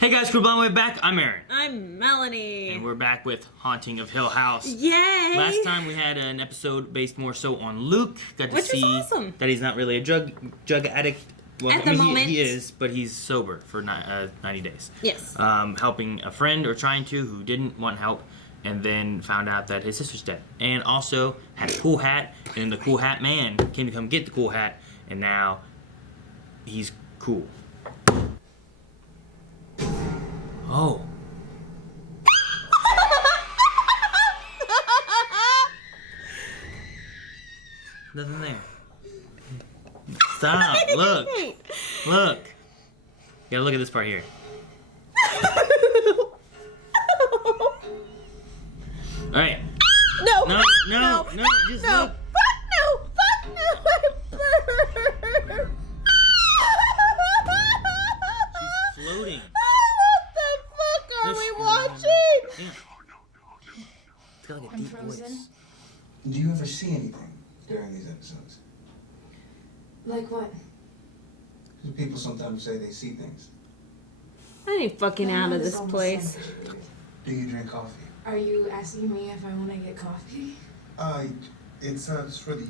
Hey guys, Crew Blind Way back. I'm Aaron. I'm Melanie. And we're back with Haunting of Hill House. Yay! Last time we had an episode based more so on Luke. Got to Which see was awesome. that he's not really a drug addict. Well, At the moment. He is, but he's sober for 90 days. Yes. Helping a friend, or trying to, who didn't want help, and then found out that his sister's dead. And also had a cool hat, and the cool hat man came to come get the cool hat, and now he's cool. Oh. Nothing there. Stop. Look. Look. You gotta look at this part here. Alright. No. No, just look. Fuck no. I'm burned. She's floating. What the fuck are we watching? Yeah. It's got like a deep voice. Do you ever see anything during these episodes? Like what? Because people sometimes say they see things. I ain't fucking out of this place. Do you drink coffee? Are you asking me if I want to get coffee? It's for the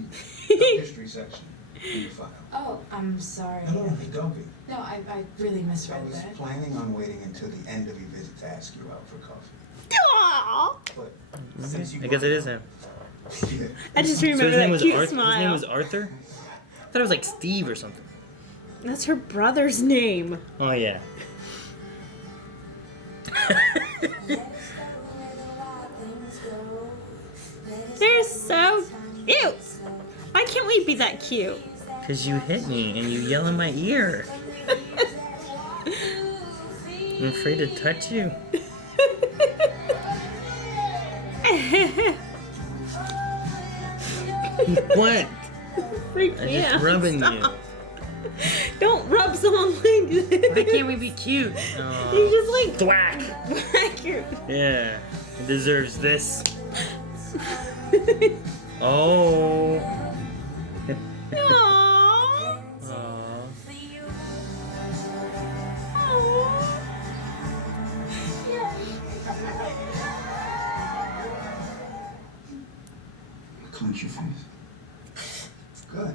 history section in your file. Oh, I'm sorry. No, don't be. No, I really I misread was that. planning on waiting until the end of your visit to ask you out for coffee. Aww. But since you I guess it is him. Yeah. I just So remember his name that was cute Arthur. smile. His name was Arthur? I thought it was like Steve or something. That's her brother's name. Oh yeah. They're so cute. Why can't we be that cute? Cause you hit me and you yell in my ear. I'm afraid to touch you. What? Freak I'm me just out. rubbing Stop. Don't rub someone like this. you. Why can't we be cute? You just like Thwack. whack your. Yeah. It deserves this. Oh. Aww. Aw. Clench your face. Good.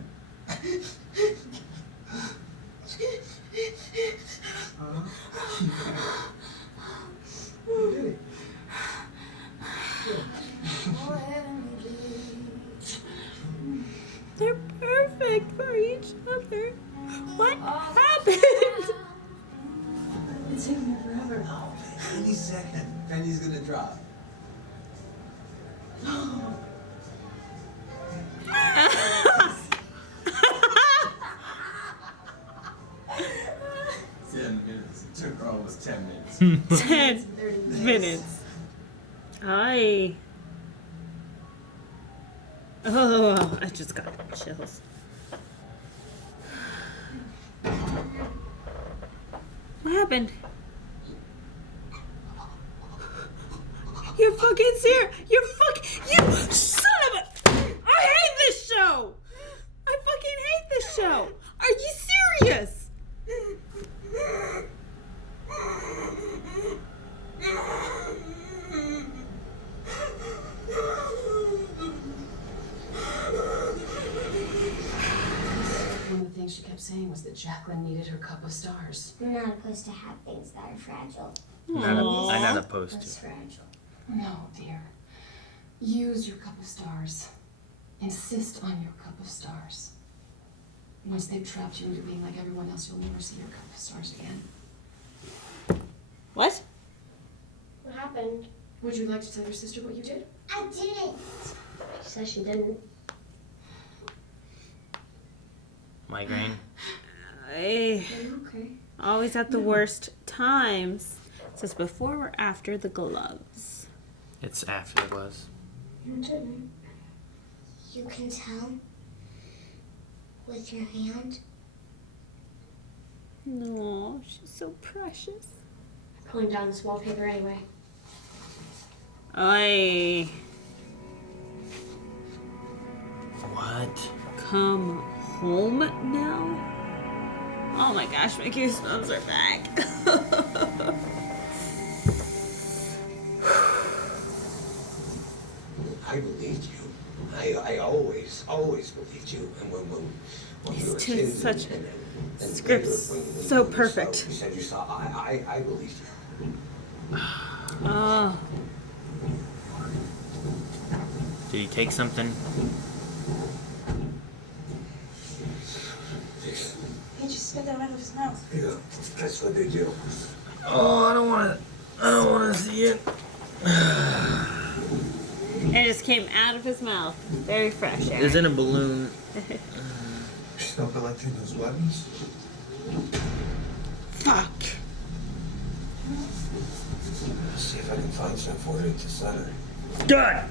You did it. They're perfect for each other. What happened? It's taking me forever. Oh, any second, Penny's gonna drop. It took her almost 10 minutes. 10 minutes. I just got chills. What happened? You're fucking serious. You son of a. I hate this show. I fucking hate this show. Are you serious? One of the things she kept saying was that Jacqueline needed her cup of stars. We're not supposed to have things that are fragile. I'm not opposed What's to. fragile? No, dear. Use your cup of stars. Insist on your cup of stars. Once they've trapped you into being like everyone else, you'll never see your cup of stars again. What? What happened? Would you like to tell your sister what you did? I didn't. She says she didn't. Migraine. I Are you okay? always at the worst times. It says before or after the gloves. It's after it was. You didn't. You can tell with your hand. No, she's so precious. Pulling down this wallpaper anyway. Oi. What? Come home now? Oh my gosh, my goosebumps are back. written such scripts so perfect. You said you saw. I believed you. Oh. Did he take something? He just spit that out of his mouth. Yeah, that's what they do. Oh, I don't want to see it. It just came out of his mouth. Very fresh, Aaron. It's in a balloon. You're still collecting those weapons? Fuck. Let's see if I can find some for you at the center. Good.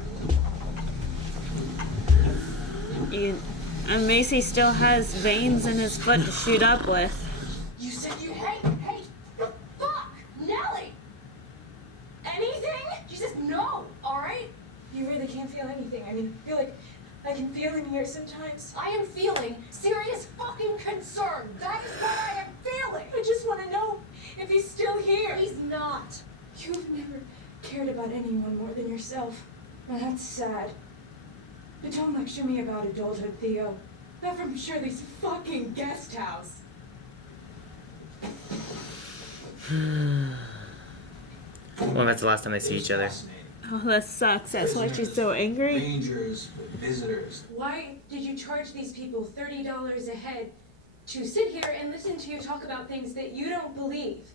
And Macy still has veins in his foot to shoot up with. You said you hey, the fuck, Nellie! Anything? She says no, all right? You really can't feel anything. I mean, I feel like I can feel him here sometimes. I am feeling serious fucking concern. That is what I am feeling. I just want to know if he's still here. He's not. You've never cared about anyone more than yourself. Now that's sad. But don't lecture me about adulthood, Theo. Not from Shirley's fucking guest house. Well, that's the last time they see each other. Oh, that sucks. That's why she's so angry. Rangers, visitors. Why did you charge these people $30 a head to sit here and listen to you talk about things that you don't believe?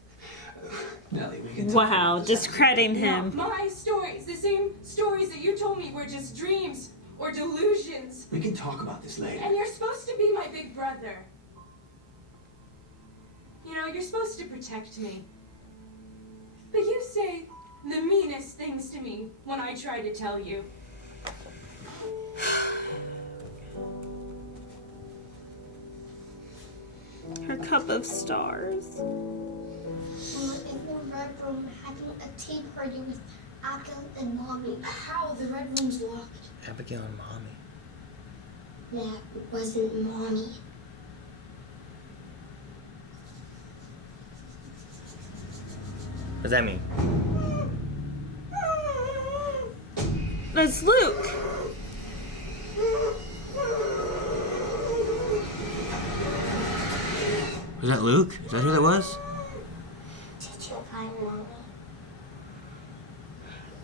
Nellie, we can Wow, discrediting Now, him. my stories, the same stories that you told me were just dreams or delusions. We can talk about this later. And you're supposed to be my big brother. You know, you're supposed to protect me. But you say the meanest things to me when I try to tell you. Her cup of stars. In the red room having a tea party with Abigail and Mommy. How? The red room's locked. Abigail and Mommy. That wasn't Mommy. What does that mean? That's Luke. Was that Luke? Is that who that was? Did you find Mommy?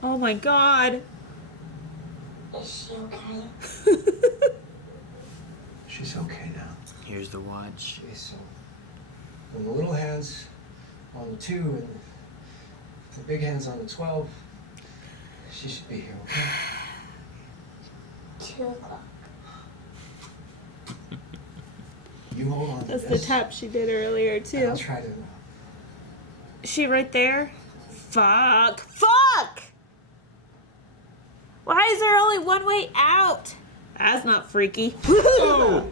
Oh my god. Is she okay? She's okay now. Here's the watch. Okay, so when the little hand's on the 2 and the big hand's on the 12, she should be here, okay? 2 o'clock. You hold on to That's the this. tap she did earlier and too. I'll try to. Is she right there? Fuck. Fuck! Why is there only one way out? That's not freaky. Oh!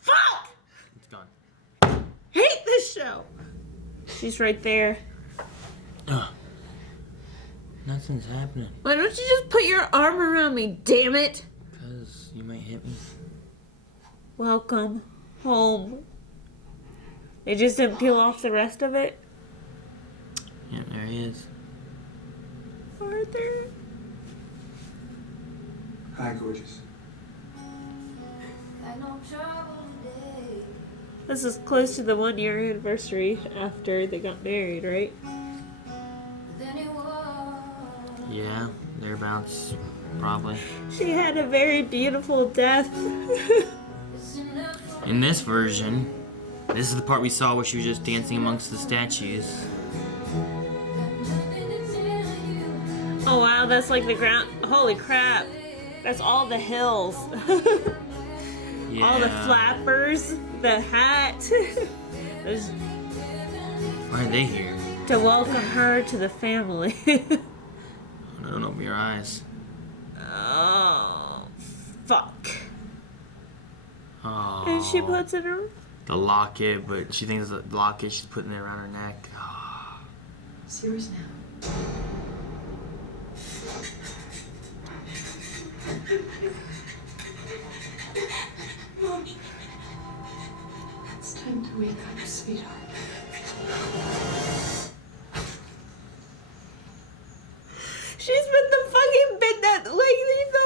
Fuck! It's gone. Hate this show. She's right there. Ugh. Nothing's happening. Why don't you just put your arm around me, damn it? Because you might hit me. Welcome home. They just didn't peel off the rest of it. Yeah, there he is. Arthur. Hi, gorgeous. This is close to the 1 year anniversary after they got married, right? Yeah, thereabouts. Probably. She had a very beautiful death. In this version, this is the part we saw where she was just dancing amongst the statues. Oh wow, that's like the ground. Holy crap. That's all the hills. Yeah. All the flappers, the hat. There's- Why are they here? to welcome her to the family. Don't open your eyes. Oh, fuck. Oh. And she puts it in the locket, but she thinks the locket she's putting it around her neck. Oh. It's yours now. Mommy. It's time to wake up, sweetheart. She's been the fucking been that lady the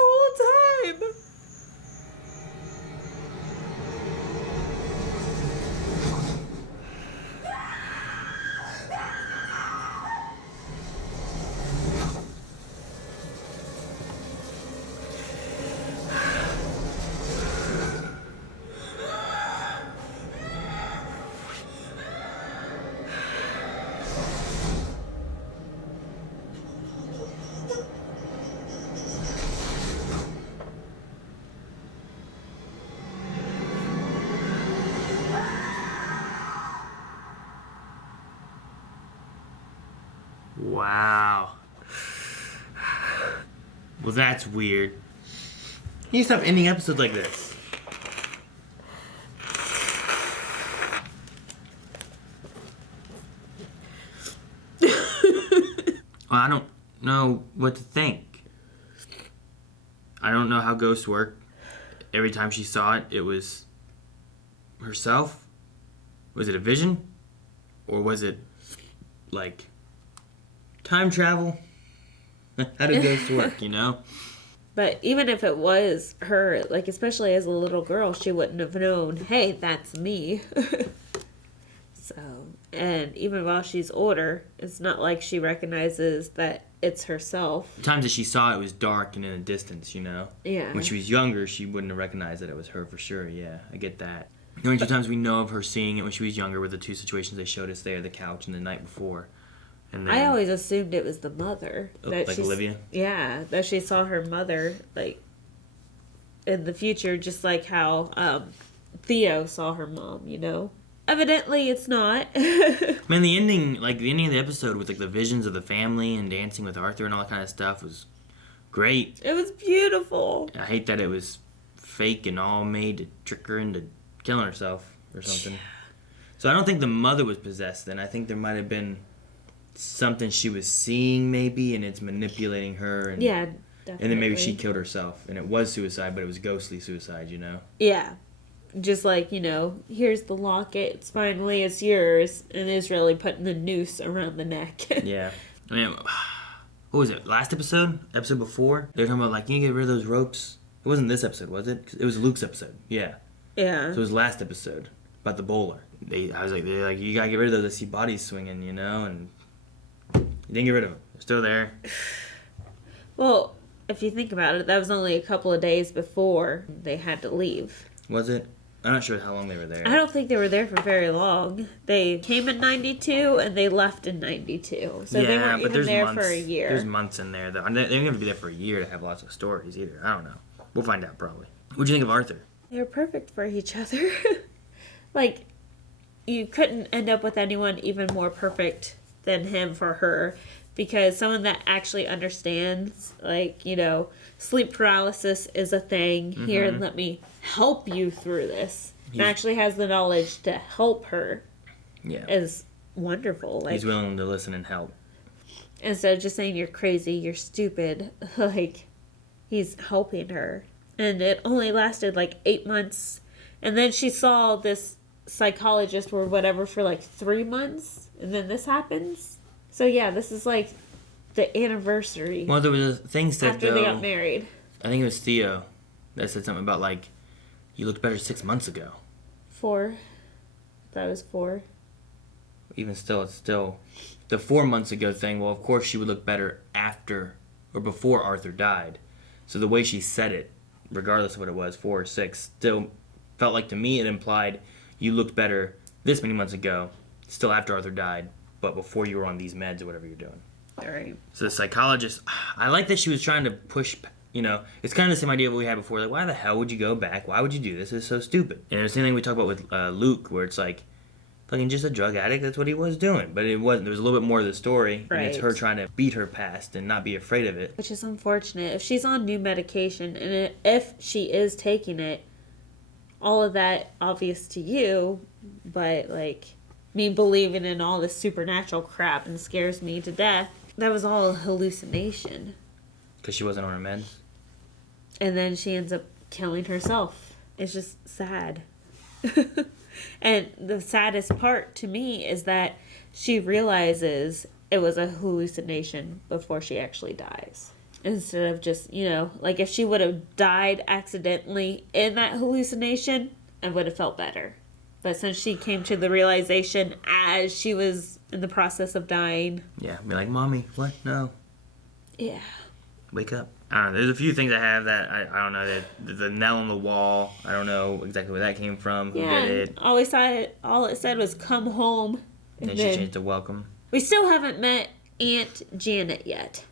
Wow. Well, that's weird. You need to stop ending episodes like this. Well, I don't know what to think. I don't know how ghosts work. Every time she saw it, it was herself. Was it a vision? Or was it, like, time travel? How do ghosts work, you know? But even if it was her, like, especially as a little girl, she wouldn't have known, hey, that's me. So, and even while she's older, it's not like she recognizes that it's herself. The times that she saw it was dark and in a distance, you know? Yeah. When she was younger, she wouldn't have recognized that it was her for sure, yeah. I get that. The only two times we know of her seeing it when she was younger were the two situations they showed us there, the couch and the night before. And then, I always assumed it was the mother. like Olivia? Yeah, that she saw her mother, like, in the future, just like how Theo saw her mom, you know? Evidently, it's not. Man, the ending of the episode with, like, the visions of the family and dancing with Arthur and all that kind of stuff was great. It was beautiful. I hate that it was fake and all made to trick her into killing herself or something. So I don't think the mother was possessed then. I think there might have been something she was seeing maybe, and it's manipulating her. And, Yeah, definitely. And then maybe she killed herself, and it was suicide, but it was ghostly suicide, you know? Yeah. Just like, you know, here's the locket, it's yours, and is really putting the noose around the neck. Yeah. I mean, what was it? Last episode? Episode before? They were talking about, like, can you get rid of those ropes? It wasn't this episode, was it? 'Cause it was Luke's episode. Yeah. Yeah. So it was last episode about the bowler. They're like, you gotta get rid of those. I see bodies swinging, you know, and you didn't get rid of them. They're still there. Well, if you think about it, that was only a couple of days before they had to leave. Was it? I'm not sure how long they were there. I don't think they were there for very long. They came in 92 and they left in 92. So they weren't even there for a year. There's months in there, though. They don't have to be there for a year to have lots of stories either. I don't know. We'll find out probably. What'd you think of Arthur? They were perfect for each other. Like, you couldn't end up with anyone even more perfect than him for her. Because someone that actually understands, like, you know, sleep paralysis is a thing. Mm-hmm. Here, let me help you through this. And actually has the knowledge to help her. Yeah. Is wonderful. Like, he's willing to listen and help. Instead of just saying you're crazy, you're stupid. Like, he's helping her. And it only lasted like 8 months. And then she saw this psychologist or whatever for like 3 months. And then this happens. So yeah, this is like the anniversary. Well, there was things that after they got married. I think it was Theo that said something about, like, you looked better 6 months ago. 4. That was 4. Even still, it's still the 4 months ago thing. Well, of course she would look better after or before Arthur died. So the way she said it, regardless of what it was, 4 or 6, still felt like to me it implied you looked better this many months ago, still after Arthur died, but before you were on these meds or whatever you're doing. All right. So the psychologist, I like that she was trying to push, you know, it's kind of the same idea of what we had before. Like, why the hell would you go back? Why would you do this? It's so stupid. And it's the same thing we talk about with Luke, where it's like, fucking just a drug addict, that's what he was doing. But it wasn't. There was a little bit more to the story. Right. And it's her trying to beat her past and not be afraid of it. Which is unfortunate. If she's on new medication and if she is taking it, all of that obvious to you, but like me believing in all this supernatural crap and scares me to death. That was all a hallucination. Because she wasn't on her meds? And then she ends up killing herself. It's just sad. And the saddest part to me is that she realizes it was a hallucination before she actually dies. Instead of just, you know, like if she would have died accidentally in that hallucination, I would have felt better. But since she came to the realization as she was in the process of dying. Yeah, be like, Mommy, what? No. Yeah. Wake up. I don't know. There's a few things I have that I don't know. That the nail on the wall. I don't know exactly where that came from. Who did it? All it said was come home. And she changed to welcome. We still haven't met Aunt Janet yet.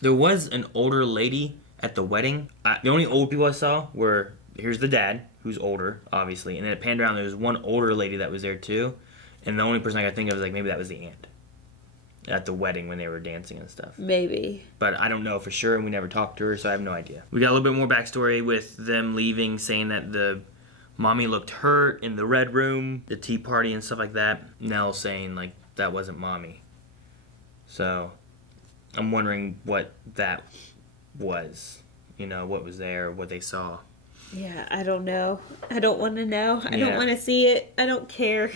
There was an older lady at the wedding. The only old people I saw were, here's the dad, who's older, obviously. And then it panned around, there was one older lady that was there too. And the only person I could think of was like, maybe that was the aunt. at the wedding when they were dancing and stuff. Maybe. But I don't know for sure, and we never talked to her, so I have no idea. We got a little bit more backstory with them leaving, saying that the mommy looked hurt in the red room, the tea party and stuff like that. Nell saying, like, that wasn't mommy. So, I'm wondering what that was. You know, what was there, what they saw. Yeah, I don't know. I don't want to know. I don't want to see it. I don't care.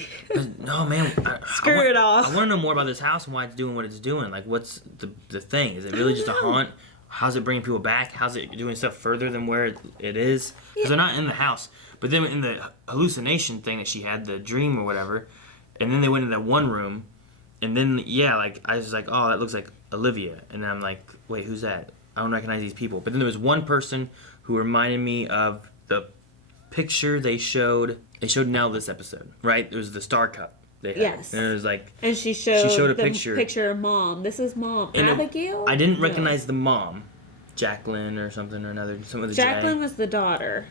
No, man. Screw it off. I want to know more about this house and why it's doing what it's doing. Like, what's the thing? Is it really just a haunt? How's it bringing people back? How's it doing stuff further than where it is? Because they're not in the house. But then in the hallucination thing that she had, the dream or whatever, and then they went in that one room, and then, yeah, like, I was like, oh, that looks like Olivia. And I'm like, wait, who's that? I don't recognize these people. But then there was one person who reminded me of the picture they showed. They showed Nell this episode, right? It was the Star Cup they had. Yes. And it was like... And she showed a the picture. of Mom. This is Mom. And Abigail? I didn't recognize the mom. Jacqueline or something or another. Some of the Jacqueline was the daughter.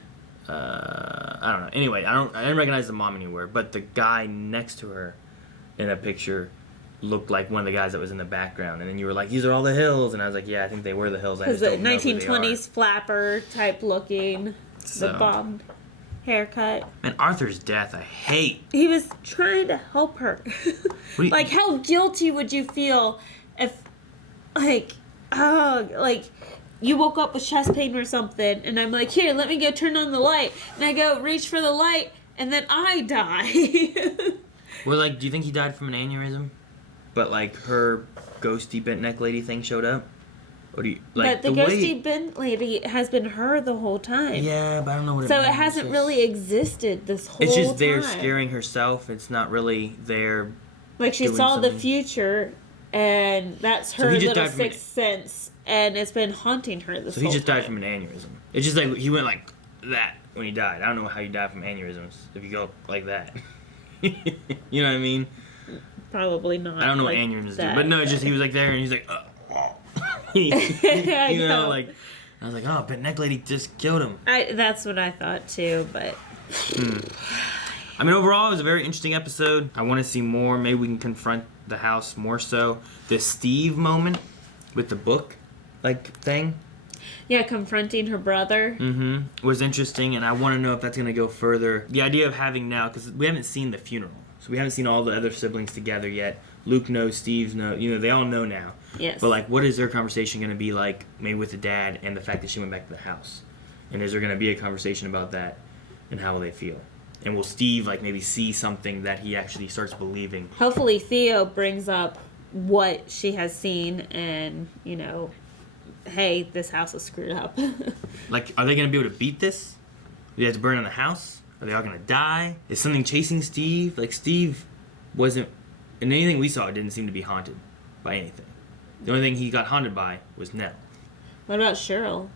I don't know. Anyway, I didn't recognize the mom anywhere. But the guy next to her in a picture looked like one of the guys that was in the background. And then you were like, these are all the hills. And I was like, yeah, I think they were the hills. I Because just the don't know who they 1920s flapper type looking. So. The bob haircut. And Arthur's death, I hate. He was trying to help her. You, like, how guilty would you feel if, like, you woke up with chest pain or something, and I'm like, here, let me go turn on the light. And I go reach for the light, and then I die. Well, like, do you think he died from an aneurysm? But, like, her ghosty bent neck lady thing showed up? Or do you, like, but the ghosty bent lady has been her the whole time. Yeah, but I don't know what it So means. it hasn't really existed this whole time. It's just there scaring herself. It's not really there. Like, she saw the future, and that's her little sixth sense, and it's been haunting her this whole time. So he just died from an aneurysm. It's just like, he went like that when he died. I don't know how you die from aneurysms if you go like that. You know what I mean? Probably not. I don't know what aneurysms do. But no, it's just he was like there, and he's like, you know, like, I was like, oh, but neck lady just killed him. That's what I thought too, but... I mean, overall, it was a very interesting episode. I want to see more. Maybe we can confront the house more so. The Steve moment with the book, like, thing. Yeah, confronting her brother. Was interesting, and I want to know if that's going to go further. The idea of having now, because we haven't seen the funeral. So we haven't seen all the other siblings together yet. Luke knows, Steve knows, you know, they all know now. Yes. But, like, what is their conversation going to be like, maybe with the dad and the fact that she went back to the house? And is there going to be a conversation about that, and how will they feel? And will Steve, like, maybe see something that he actually starts believing? Hopefully Theo brings up what she has seen and, you know, hey, this house is screwed up. Like, are they going to be able to beat this? Do they have to burn down the house? Are they all going to die? Is something chasing Steve? Like, Steve wasn't... And anything we saw, it didn't seem to be haunted by anything. The only thing he got haunted by was Nell. What about Cheryl?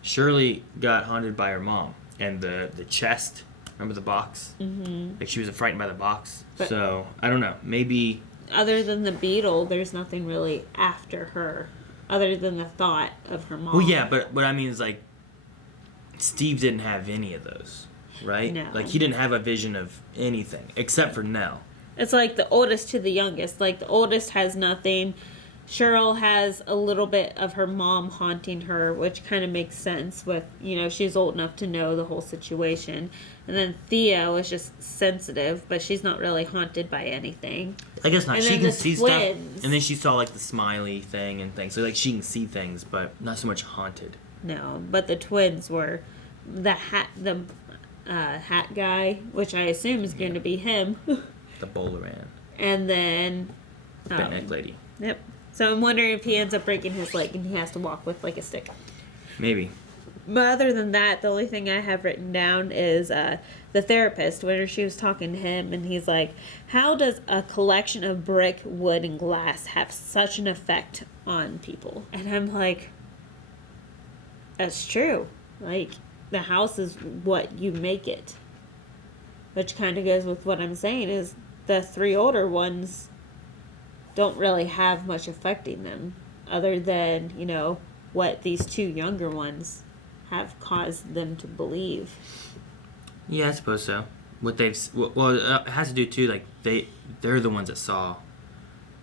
Shirley got haunted by her mom. And the chest... Remember the box? Like, she was frightened by the box. But so, I don't know. Maybe... Other than the beetle, there's nothing really after her. Other than the thought of her mom. Well, yeah, but what I mean is, like, Steve didn't have any of those, right? No. Like, he didn't have a vision of anything, except for Nell. It's like the oldest to the youngest. Like, the oldest has nothing. Cheryl has a little bit of her mom haunting her, which kind of makes sense with, you know, she's old enough to know the whole situation. And then Theo is just sensitive, but she's not really haunted by anything. I guess not. And She then can the see twins. stuff. And then she saw, like, the smiley thing and things. So, like, she can see things, but not so much haunted. No, but the twins were the hat guy, which I assume is going to be him. The bowler man. And then... Bent neck lady. Yep. So I'm wondering if he ends up breaking his leg and he has to walk with, like, a stick. Maybe. But other than that, the only thing I have written down is the therapist, where she was talking to him, and he's like, how does a collection of brick, wood, and glass have such an effect on people? And I'm like, that's true. Like, the house is what you make it. Which kind of goes with what I'm saying, is the three older ones don't really have much affecting them, other than, you know, what these two younger ones have caused them to believe. Yeah, I suppose so. What they've... Well, it has to do, too, like, they're the ones that saw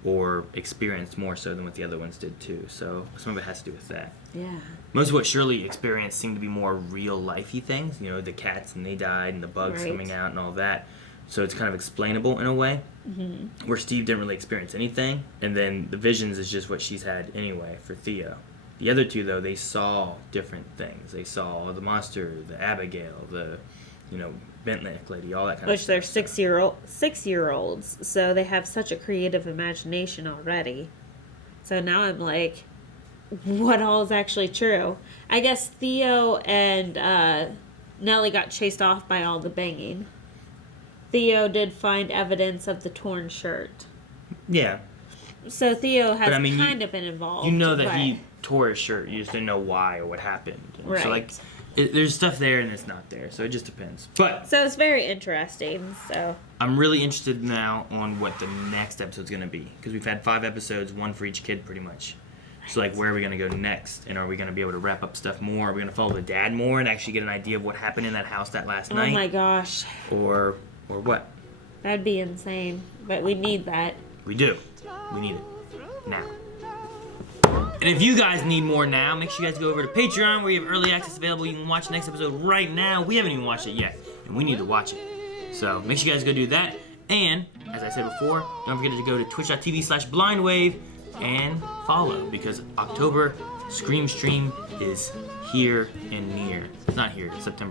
or experienced more so than what the other ones did too. So some of it has to do with that. Yeah. Most of what Shirley experienced seemed to be more real lifey things, you know, the cats and they died and the bugs Right. coming out and all that. So it's kind of explainable in a way. Mm-hmm. Where Steve didn't really experience anything, and then the visions is just what she's had anyway for Theo. The other two, though, they saw different things. They saw the monster, the Abigail, the, you know, Bentlick lady, all that kind of Which stuff. they're 6-year-olds, so they have such a creative imagination already. So now I'm like, what all is actually true? I guess Theo and Nellie got chased off by all the banging. Theo did find evidence of the torn shirt. Yeah. So Theo has But, I mean, kind of been involved. You know that but- he tore his shirt. You just didn't know why or what happened. Right. So, like, there's stuff there and it's not there. So it just depends. But So it's very interesting. So I'm really interested now on what the next episode's going to be. Because we've had 5 episodes, 1 for each kid pretty much. So, like, where are we going to go next? And are we going to be able to wrap up stuff more? Are we going to follow the dad more and actually get an idea of what happened in that house that last night? oh my gosh, Or what? that'd be insane. But we need that. We do. We need it. Now. And if you guys need more now, make sure you guys go over to Patreon where you have early access available. You can watch the next episode right now. We haven't even watched it yet, and we need to watch it. So make sure you guys go do that. And, as I said before, don't forget to go to twitch.tv/blindwave and follow, because October Scream Stream is here and near. It's not here, it's September